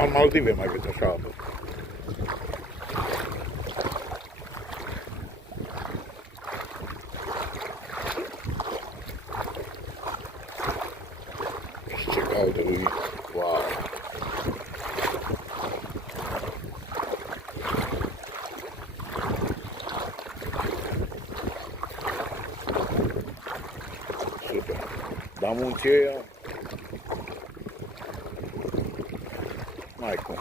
Maldive mai vedo așa. Ce caldă lui. Wow. Super. Dar munții ăia, mai cum.